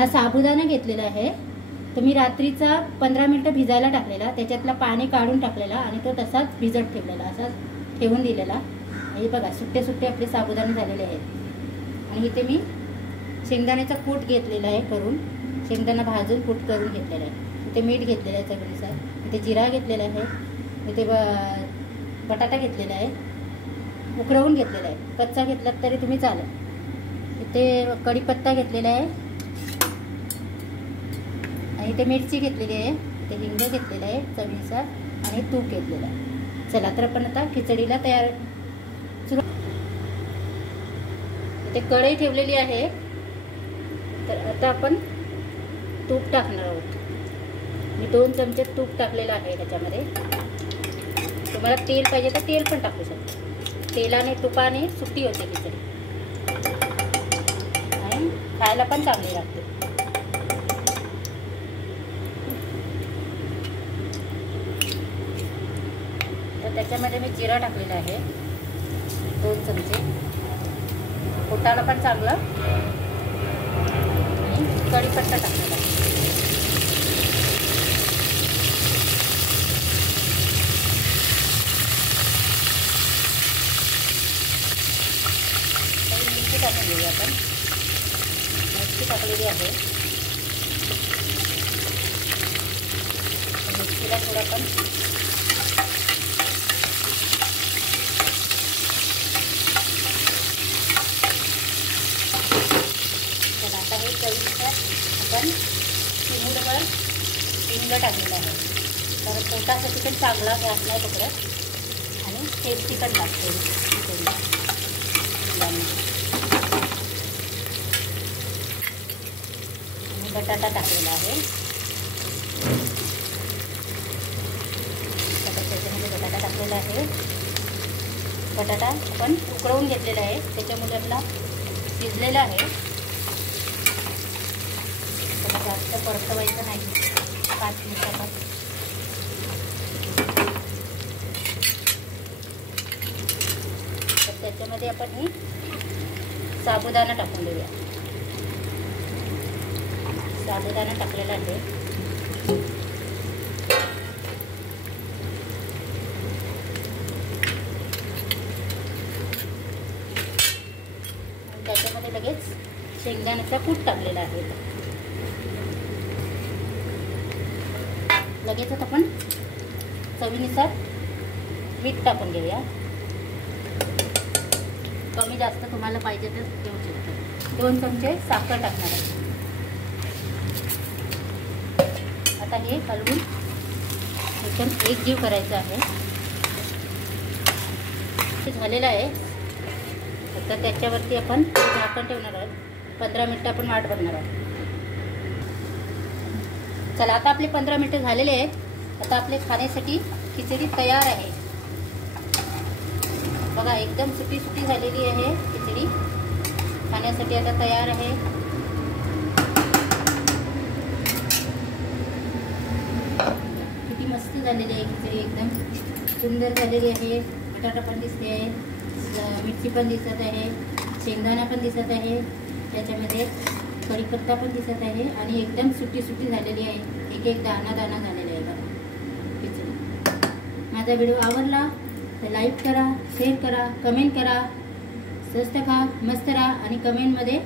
हा साबुदाणा घेतलेला आहे, तो मी रात्रीचा 15 मिनिटं भिजायला टाकलेला, त्याच्यातला पाणी काढून टाकलेला आणि तो तसाच भिजत ठेवलेला, असा ठेवून दिलेला. हे बघा सुट्टे सुट्टे आपले साबुदाणे झालेले आहेत. आणि इथे मी शेंगदाण्याचा कूट घेतलेला आहे करून, शेंगदाणा भाजून कूट करून घेतलेला आहे. इथे मीठ घेतलेलं आहे चवीनुसार, इथे जिरा घेतलेला आहे, इथे बटाटा घेतलेला आहे, उकळवून घेतलेला आहे, कच्चा घेतलात तरी तुम्ही चालेल. इथे कढीपत्ता घेतलेला आहे आणि इथे मिरची घेतलेली आहे, इथे हिंग घेतलेला आहे चवीनुसार आणि तूप घेतलेलं आहे. चला तर आपण आता खिचडीला तयार सुरू. इथे कढई ठेवलेली आहे, तर आता आपण तूप टाकणार आहोत. मी 2 चमचे तूप टाकलेलं आहे त्याच्यामध्ये. तुम्हाला तेल पाहिजे तर तेल पण टाकू शकता. तेलाने तुपाने सुट्टी होते खिचडी आणि खायला पण चांगली लागते. तर त्याच्यामध्ये मी जिरा टाकलेला आहे 2 चमचे, पोटाला पण चांगलं. आणि कढीपत्ता टाकलेला आहे. मिरची टाकून घेऊया आपण. मिरची टाकलेली आहे, मिरचीला थोडं पण आता हे चवीनुसार आपण चिमूटभर हिंग टाकलेलं आहे, कारण पोटासाठी पण चांगला गॅस नाही पकडत आणि टेस्टी पण लागते. बटाटा टाकलेला आहे, त्याच्यामध्ये बटाटा टाकलेला आहे. बटाटा आपण उकळवून घेतलेला आहे, त्याच्यामुळे आपला शिजलेला आहे. त्याला जास्त परतवायचं नाही, 5 मिनिटात. तर त्याच्यामध्ये आपण ही साबुदाणा टाकून देऊया. साबुदाणा टाकलेला आहे. त्याच्यामध्ये लगेच शेंगदाण्याचा कूट टाकलेला आहे. लगेचच आपण चवीनुसार मीठ टाकून घेऊया. कमी जास्त तुम्हाला पाहिजे तर देऊ शकतो. 2 चमचे साखर टाकणार आहे. आता हे हलवून एकदम एकजीव करायचं आहे. हे झालेलं आहे. आता त्याच्यावरती आपण झाकण ठेवणार आहोत. 15 मिनिटं आपण वाट बघणार आहोत. चला आता आपले 15 मिनिटं झालेले आहेत. आता आपले खाण्यासाठी खिचडी तयार आहे. बघा एकदम सुटी सुटी झालेली आहे खिचडी. खाण्यासाठी आता तयार आहे. किती मस्त झालेली आहे खिचडी, एकदम सुंदर झालेली आहे. बटाटा पण दिसते आहे, मिरची पण दिसत आहे, शेंगदाणा पण दिसत आहे, त्याच्यामध्ये कढीपत्ता पण दिसत आहे आणि एकदम सुटी सुटी झालेली आहे. एक एक दाणा दाणा झालेला आहे बघा खिचडी. माझा व्हिडिओ आवडला तर लाईक करा, शेअर करा, कमेंट करा. स्वस्त खा, मस्त राहा आणि कमेंटमध्ये